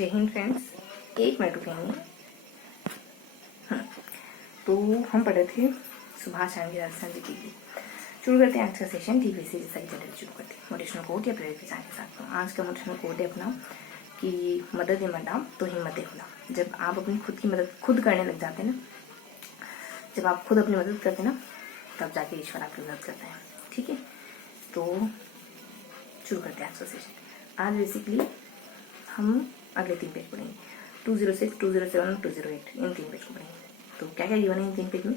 जय हिंद फ्रेंड्स, एक मिनट रुकेंगे। तो हम पढ़ रहे थे सुभाष चंद्र राजस्थान जी की। शुरू करते हैं आज का सेशन। ठीक वैसे जैसा कि चैनल शुरू करते हैं मोटिवेशनल कोट या प्रेरित विचार के साथ। तो आज का मोटिवेशनल कोट है अपना कि मदद मत डाम तो हिम्मत खुला। जब आप अपनी खुद की मदद खुद करने लग जाते हैं ना, जब आप खुद अपनी मदद करते हैं ना, तब जाके ईश्वर आपकी मदद करते हैं। ठीक है, तो शुरू करते हैं आज का सेशन। आज बेसिकली हम अगले 3 पेज पढ़ेंगे, 206, 207, 208, इन 3 पेज को पढ़ेंगे। तो क्या क्या गिवन है इन 3 पेज में?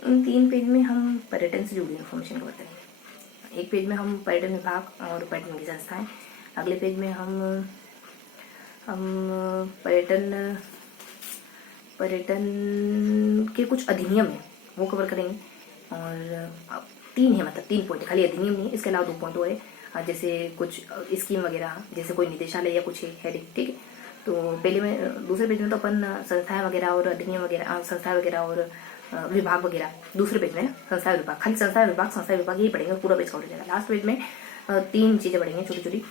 इन 3 पेज में हम पर्यटन से जुड़ी इन्फॉर्मेशन को बताएंगे। एक पेज में हम पर्यटन विभाग और पर्यटन की संस्थाएं, अगले पेज में हम पर्यटन के कुछ अधिनियम है वो कवर करेंगे। और 3 है, मतलब 3 पॉइंट, खाली अधिनियम नहीं, इसके अलावा 2 पॉइंट और है, जैसे कुछ स्कीम वगैरह, जैसे कोई निदेशालय या कुछ है। ठीक है, तो पहले में दूसरे पेज में तो अपन संस्थाएं वगैरह और अधिनियम वगैरह, संस्थाएं वगैरह और विभाग वगैरह दूसरे पेज में, संस्थाएं विभाग, खाली संस्थाएं विभाग यही पढ़ेंगे और पूरा पेज कवर हो जाएगा। लास्ट पेज में 3 चीजें पढ़ेंगे छोटी छोटी,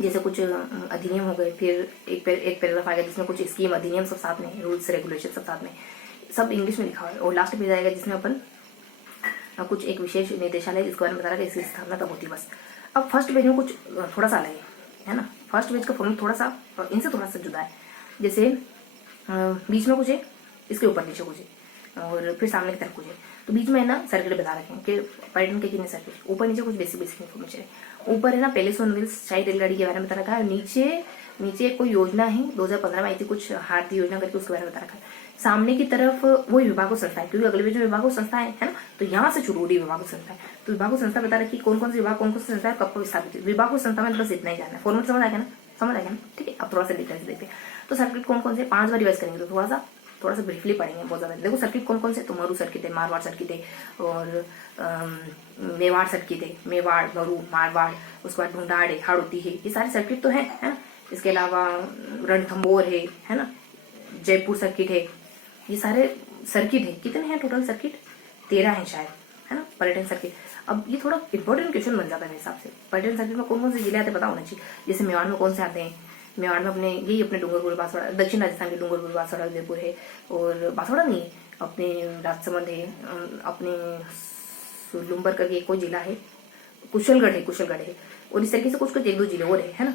जैसे कुछ अधिनियम हो गए, फिर एक पैराग्राफ आएगा जिसमें कुछ स्कीम अधिनियम सब साथ में, रूल्स रेगुलेशन सब साथ में, सब इंग्लिश में लिखा हुआ है। और लास्ट पेज आएगा जिसमें अपन कुछ एक विशेष निदेशालय जिसके बारे में बता रहा है, इसकी स्थापना कब होती है, बस। अब फर्स्ट पेज में कुछ थोड़ा सा अलग है ना। फर्स्ट पेज का फॉर्मेट थोड़ा सा इनसे थोड़ा सा जुदा है। जैसे बीच में कुछ है, इसके ऊपर नीचे कुछ है, और फिर सामने की तरफ कुछ है। तो बीच में है ना सर्किट बता रखे हैं कि पर्यटन के कितने सर्किट, ऊपर नीचे कुछ बेसिक इन्फॉर्मेशन है। ऊपर है ना पैलेस ऑन व्हील्स शाही रेलगाड़ी के बारे में बता रखा है। नीचे कोई योजना है 2015 में आई थी, कुछ हारती योजना करके, उसके बारे में बता रखा है। सामने की तरफ वो विभाग संस्था है, क्योंकि अगले पेज में विभाग संस्था है ना, तो यहाँ से शुरू हो रही विभाग संस्था है। तो विभाग संस्था बता रखी कौन कौन से विभाग, कौन कौन सी संस्था है, कब स्थापित हुई। विभाग संस्था में बस इतना ही जानना है, फॉर्मेट समझ आएगा ना, समझ आएगा ना। ठीक है, अब थोड़ा सा डिटेल्स देखते हैं। तो सर्किट कौन कौन से 5 बार रिवाइज करेंगे, तो थोड़ा सा ब्रीफली पढ़ेंगे, बहुत ज्यादा। देखो सर्किट कौन कौन से, तो मरु सर्किट है, मारवाड़ सर्किट है, और मेवाड़ सर्किट है, मेवाड़, मरु, मारवाड़, उसके बाद ढूंढाड़ है, हाड़ौती है, ये सारे सर्किट तो है ना। इसके अलावा रणथंबोर है ना, जयपुर सर्किट है, ये सारे सर्किट है। कितने हैं टोटल सर्किट? 13 है शायद, है ना, पर्यटन सर्किट। अब ये थोड़ा इंपॉर्टेंट क्वेश्चन बन जाता है मेरे हिसाब से। पर्यटन सर्किट में कौन कौन से जिले आते हैं पता होना चाहिए। जैसे मेवाड़ में कौन से आते हैं? मेवाड़ में अपने डूंगरपुर, बांसवाड़ा, दक्षिण राजस्थान के डूंगरपुर, बांसवाड़ा, उदयपुर है, और बांसवाड़ा नहीं है, अपने राजसमंद है, अपने लुम्बर करके कोई जिला है, कुशलगढ़ है, और इस तरीके से कुछ 1-2 जिले और है ना,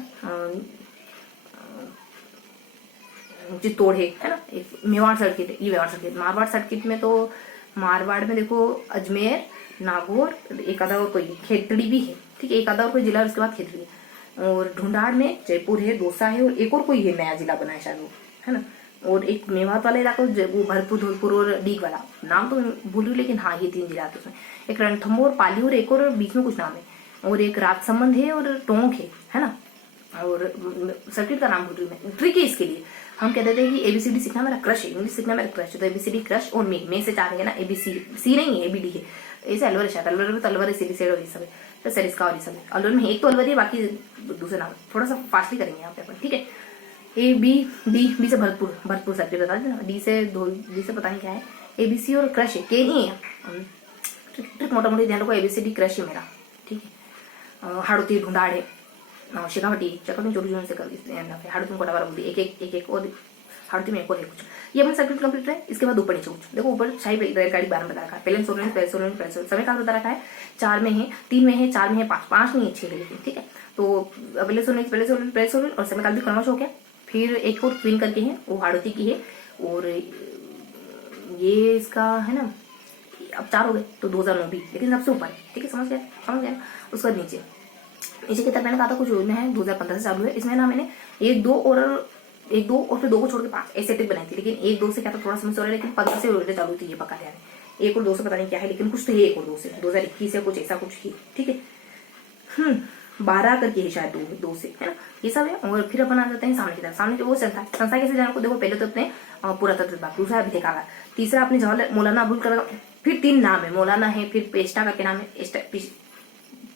चित्तौड़ है ना। एक मेवाड़ सर्किट है, ये मेवाड़ सर्किट। मारवाड़ सर्किट में तो मारवाड़ में देखो अजमेर, नागौर, एक आधा और कोई खेतड़ी भी है। ठीक है, एक आधा और कोई जिला, उसके बाद खेतड़ी है। और ढूंढाड़ में जयपुर है, दौसा है, और एक और कोई है नया जिला बना है शायद वो, है ना। और एक मेवात वाला इलाका वो भरतपुर, धौलपुर और डीग वाला, नाम तो भूल रही, लेकिन हाँ ये 3 जिला आते उसमें। एक रणथंबोर, पाली, और एक और बीच में कुछ नाम है, और एक राजसमंद है, और टोंक है ना। और सर्किट का नाम भूल रही मैं। ट्रिक है इसके लिए, हम कहते थे कि ABCD सीखना मेरा क्रश है, इंग्लिश सीखना मेरा क्रश है। तो ABCD क्रश और मे से 4 है ना, ABC, सी नहीं है, ABD है। ऐसे अलवर है शायद, अलवर में तो अलवर है, सीडी सेड और ये सब है, तो सरिस्का और ये सब है। अलवर में एक तो अलवर है, बाकी दूसरे नाम। थोड़ा सा फास्टली करेंगे यहाँ पे अपन, ठीक है। बी से भरतपुर सर्किट बता देना। डी से पता नहीं क्या है, ABC और क्रश है, के नहीं है। ट्रिक मोटा मोटी ध्यान रखो, ABCD क्रश है मेरा, ठीक है। हाड़ौती, ढूंढाड़ है, शेखावटी, जोड़ी से कर हाड़ौती को डबा बोलती है, एक और हाड़ौती में एक और है कुछ। ये अपना सर्किट कंप्लीट है। इसके बाद ऊपर नीचे कुछ देखो, ऊपर शाही रेलगाड़ी 12 बता रखा है, पैलेस समय का बता रखा है, 4 में है, 3 में है, 4 में है, 5 नहीं है, 6 है लेकिन, ठीक है। तो पैलेस और समय काल भी क्रमश हो गया। फिर एक और क्वीन करके है, वो हाड़ौती की है, और ये इसका है ना, अब 4 हो गए, तो 2009 भी, लेकिन सबसे ऊपर है, ठीक है, समझ गया। उसके बाद नीचे की तरफ मैंने कहा था कुछ योजना है 2015 से चालू है। इसमें ना मैंने 1, 2 और फिर 2 को छोड़ के 5 ऐसे टिप बनाई थी, लेकिन 1, 2 से क्या था थोड़ा समझ हो रहा है, लेकिन 15 से योजना चालू थी, ये पक्का ध्यान है। 1 और 2 से पता नहीं क्या है, लेकिन कुछ तो है 1 और 2 से 2021 या कुछ ऐसा कुछ ही, ठीक है। 12 करके है शायद 2 से, है ना, ये सब है। और फिर अपन आ जाते हैं सामने की तरफ। सामने जो वो संस्था कैसे जाना को देखो, पहले तो अपने पुरातत्व विभाग, दूसरा अभी देखा, तीसरा अपने जवाहरलाल मौलाना अबुल कलाम, फिर 3 नाम है, मौलाना है, फिर पेस्टा करके नाम है,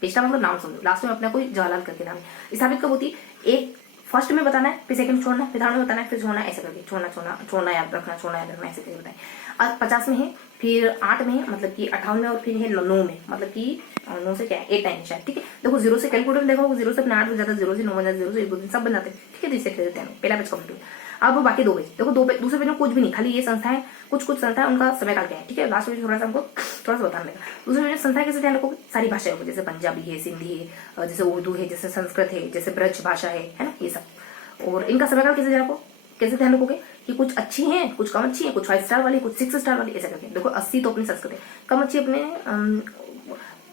पेस्टा मतलब नाम समझो, लास्ट में अपना कोई जवाहरलाल करके नाम है। स्थापित कब होती है? एक फर्स्ट में बताना है, फिर सेकंड छोड़ना है, फिर थर्ड में बताना है, फिर छोड़ना, ऐसे करके छोड़ना याद रखना, ऐसे करके बताएं। और 50 में है फिर 8 में मतलब कि 58 में, और फिर है 9 में, मतलब कि 9 से क्या है 8 टाइम शायद, ठीक है। देखो 0 से कैलकुलेटर में देखो 0 से अपने 8 बन जाता है, 0 से 9 बन जाता है, 0 से 1 2 3 सब बन जाते हैं, ठीक है। तो इसे देते हैं पहला पेज कंप्लीट। अब बाकी 2 पेज देखो, दूसरे पेज में कुछ भी नहीं, खाली ये संस्थाएं, कुछ संस्थाएं उनका समयकाल क्या है, ठीक है। लास्ट पेज थोड़ा सा हमको थोड़ा सा बताना लगेगा। दूसरे पेज में संस्थाएं कैसे ध्यान रखोगे, सारी भाषाएं, जैसे पंजाबी है, सिंधी है, जैसे उर्दू है, जैसे संस्कृत है, जैसे ब्रज भाषा है ना, ये सब। और इनका समयकाल कैसे ध्यान रखो, कैसे ध्यान रखोगे कि कुछ अच्छी हैं, कुछ कम अच्छी हैं, कुछ 5 स्टार वाली, कुछ 6 स्टार वाली, ऐसा करके। देखो 80 तो अपनी संस्कृत है, कम अच्छी अपने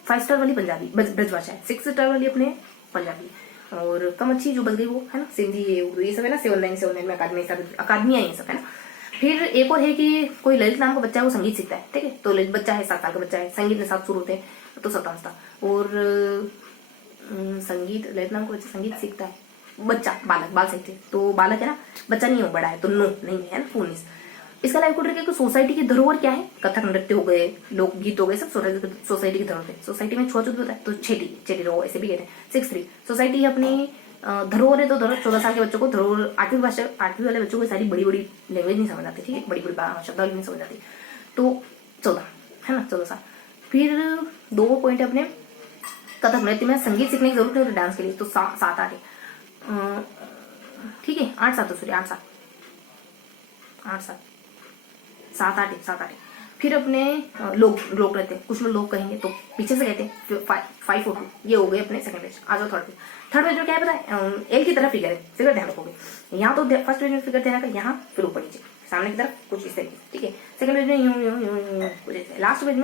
5 स्टार वाली पंजाबी ब्रज भाषा है, 6 स्टार वाली अपने पंजाबी, और कम अच्छी जो बच गई वो है ना सिंधी है, उर्दू, ये सब है ना। 7 में अकादमी है, ये सब है ना। फिर एक और है कि कोई ललित नाम का बच्चा है, वो संगीत सीखता है, ठीक है। तो ललित बच्चा है, 7 साल का बच्चा है, संगीत में 7 सुर होते हैं, तो 7 और संगीत, ललित नाम का बच्चा संगीत सीखता है, बच्चा बालक, बाल साहित्य, तो बालक है ना, बच्चा नहीं हो, बड़ा है, तो नो नहीं है ना, 19। इसका लाइव कोड रखेगा कि सोसाइटी की धरोहर क्या है, कथक नृत्य हो गए, लोकगीत हो गए, सब सोसाइटी की धरोहर है। सोसाइटी में छुआछूत होता है, तो छेटी रहो ऐसे भी कहते हैं। 6 सोसाइटी अपनी धरोहर है, तो धरोहर 14 साल के बच्चों को धरोहर, 8वीं वाले बच्चों को सारी बड़ी बड़ी लैंग्वेज नहीं समझ आती, ठीक है, बड़ी शब्दावली नहीं समझ आती, तो 14 है ना, 14 साल। फिर 2 पॉइंट अपने कथक नृत्य में संगीत सीखने की जरूरत है, तो डांस के लिए तो 7-8 है, ठीक है। 8-7 तो सॉरी 8-7 7-8 फिर अपने लोक नृत्य, कुछ लोग कहेंगे तो पीछे से कहते हैं 5 और 2, ये हो गए अपने सेकंड पेज। आ जाओ थर्ड पेज में क्या है पता है, एल की तरफ फिगर है, फिगर ध्यान रखोगे। यहाँ तो फर्स्ट पेज में फिगर ध्यान रखा, यहाँ फिर ऊपर नीचे सामने की तरफ कुछ इस तरीके से, ठीक है। सेकंड पेज में यूं कुछ ऐसे। लास्ट पेज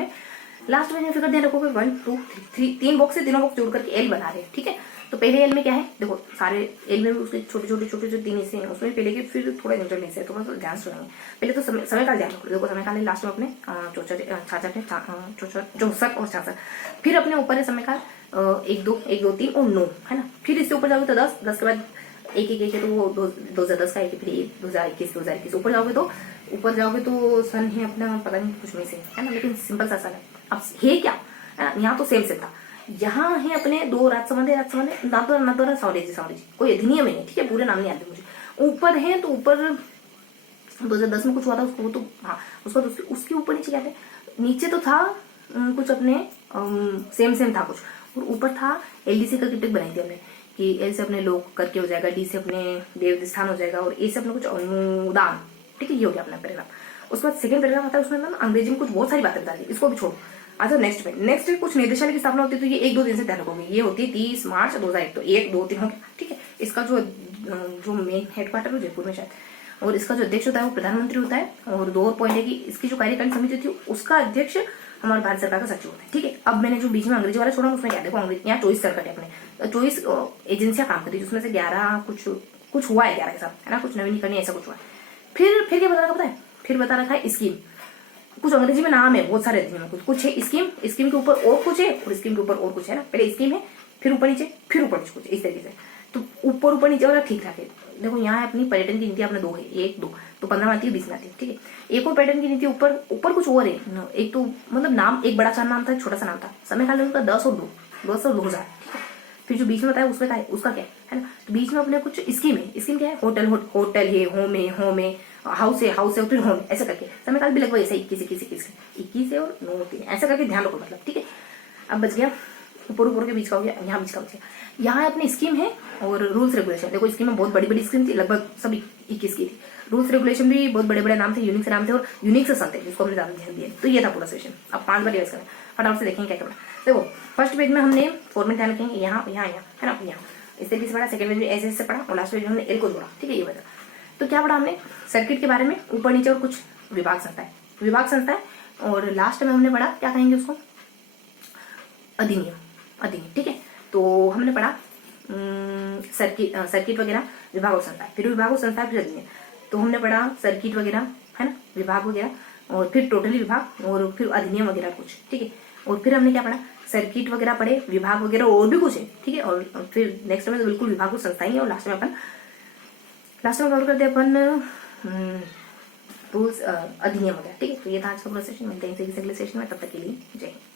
में फिगर ध्यान रखोगे 1 2 3 3 बॉक्स है, तीनों बॉक्स जोड़ करके एल बना रहे हैं, ठीक है। तो पहले एल में क्या है, देखो सारे एल में भी उसके छोटे छोटे 3 हिस्से हैं, उसमें पहले के फिर थोड़ा इंटरनेट हिस्से है, थोड़ा सा ध्यान सुनेंगे। पहले तो समय का ध्यान रखो, देखो समय काल लास्ट में अपने 64 और 66। फिर अपने ऊपर है समय काल 1 2 3 और 9 है ना। फिर इससे ऊपर जाओगे तो 10 के बाद एक है, तो वो 2010 का एक, फिर 2021 ऊपर जाओगे तो सन है अपना पता नहीं कुछ में से है ना, लेकिन सिंपल सा सन है। अब है क्या है ना, यहाँ तो सेम था। यहाँ है अपने 2 राजसमंद नाथद्वारा साम्राज्य, कोई अधिनियम है, ठीक है, पूरे नाम नहीं आते मुझे। ऊपर है तो ऊपर 2010 में कुछ हुआ था, उसको तो हाँ उसका तो उसके ऊपर नीचे क्या थे, नीचे तो था कुछ अपने सेम था कुछ, और ऊपर था एलडीसी का टिक बनाई थी हमने कि एल से अपने लोक करके हो जाएगा, डी से अपने देव स्थान हो जाएगा, और ए से अपने कुछ अनुदान, ठीक है, ये हो गया अपना पैराग्राफ। उसके बाद सेकंड पैराग्राफ आता है, उसमें ना अंग्रेजी में कुछ बहुत सारी बातें बता दी, इसको भी छोड़ो। अच्छा नेक्स्ट कुछ निदेशालय की स्थापना होती है, तो ये 1-2 दिन से ध्यान रखोगे, ये होती है 30 मार्च 2001, तो 1 2 3 हो गया, ठीक है। इसका जो मेन हेडक्वार्टर है जयपुर में शायद, और इसका जो अध्यक्ष होता है वो प्रधानमंत्री होता है। और 2 और पॉइंट है कि इसकी जो कार्यकारिणी समिति थी उसका अध्यक्ष हमारे भारत सरकार का सचिव होता है, ठीक है। अब मैंने जो बीच में अंग्रेजी वाला छोड़ा उसमें क्या देखो, अंग्रेजी यहाँ 24 सर्कट है अपने, 24 एजेंसियां काम करती है, जिसमें से 11 कुछ हुआ है, 11 के साथ है ना, कुछ नवीनीकरण ऐसा कुछ हुआ है। फिर क्या बता रखा पता है, फिर बता रखा है स्कीम, कुछ अंग्रेजी में नाम है, बहुत सारे कुछ है स्कीम के ऊपर और कुछ है, और स्कीम के ऊपर और कुछ है ना, पहले स्कीम है, फिर ऊपर नीचे, फिर ऊपर कुछ इस तरीके से। तो ऊपर नीचे वाला ठीक ठाक है। देखो यहाँ अपनी पर्यटन की नीति अपने 2 है, 1 2 तो 15 में आती है, 20 में आती है, ठीक है। एक और पर्यटन की नीति ऊपर कुछ और है, एक तो मतलब नाम, एक बड़ा सा नाम था, छोटा सा नाम था, समय काल उनका 10 और 2000, ठीक है। फिर जो बीच में बताया उसमें क्या है, उसका क्या है ना, तो बीच में अपने कुछ स्कीम क्या है, होटल है, होम है, हाउस है और फिर होम, ऐसा करके समय काल भी लगभग ऐसा 21 है और 9 3 ऐसा करके ध्यान रखो, मतलब ठीक है। अब बच गया ऊपर के बीच का हो गया, यहाँ बीच का बच गया। यहाँ अपनी स्कीम है और रूल्स रेगुलेशन, देखो स्कीम में बहुत बड़ी स्कीम थी, लगभग सब 21 की थी। रूल्स रेगुलेशन भी बहुत बड़े नाम थे, यूनिक से नाम थे, और यूनिक से सन थे, जिसको हमने ज्यादा ध्यान दिया। तो ये था पूरा सेशन। अब 5 बार रिवाइज करें, फटाफट से देखेंगे क्या करना। देखो फर्स्ट पेज में हमने फॉर्मेट ध्यान रखेंगे, यहाँ है ना, यहाँ इस तरीके से पढ़ा। सेकंड पेज में ऐसे पढ़ा, और लास्ट पेज में हमने एल को जोड़ा, ठीक है, ये बता। तो क्या पढ़ा हमने, सर्किट के बारे में, ऊपर नीचे और कुछ विभाग संस्था है, और लास्ट में हमने पढ़ा क्या कहेंगे उसको, अधिनियम, ठीक है। तो हमने पढ़ा सर्किट वगैरह, विभाग और संस्था, फिर विभाग और संस्था, फिर अधिनियम। तो हमने पढ़ा सर्किट वगैरह है ना, विभाग वगैरह, और फिर टोटली विभाग, और फिर अधिनियम वगैरह कुछ, ठीक है। और फिर हमने क्या पढ़ा, सर्किट वगैरह पढ़े, विभाग वगैरह और भी कुछ है, ठीक है। और फिर नेक्स्ट में तो बिल्कुल विभाग और संस्थाएं है, और लास्ट में कवर करते हैं अपन रूल्स, अधिनियम वगैरह, ठीक है। तो ये था आज का पूरा सेशन, मिलते हैं अगले सेशन में, तब तक के लिए जय हिंद।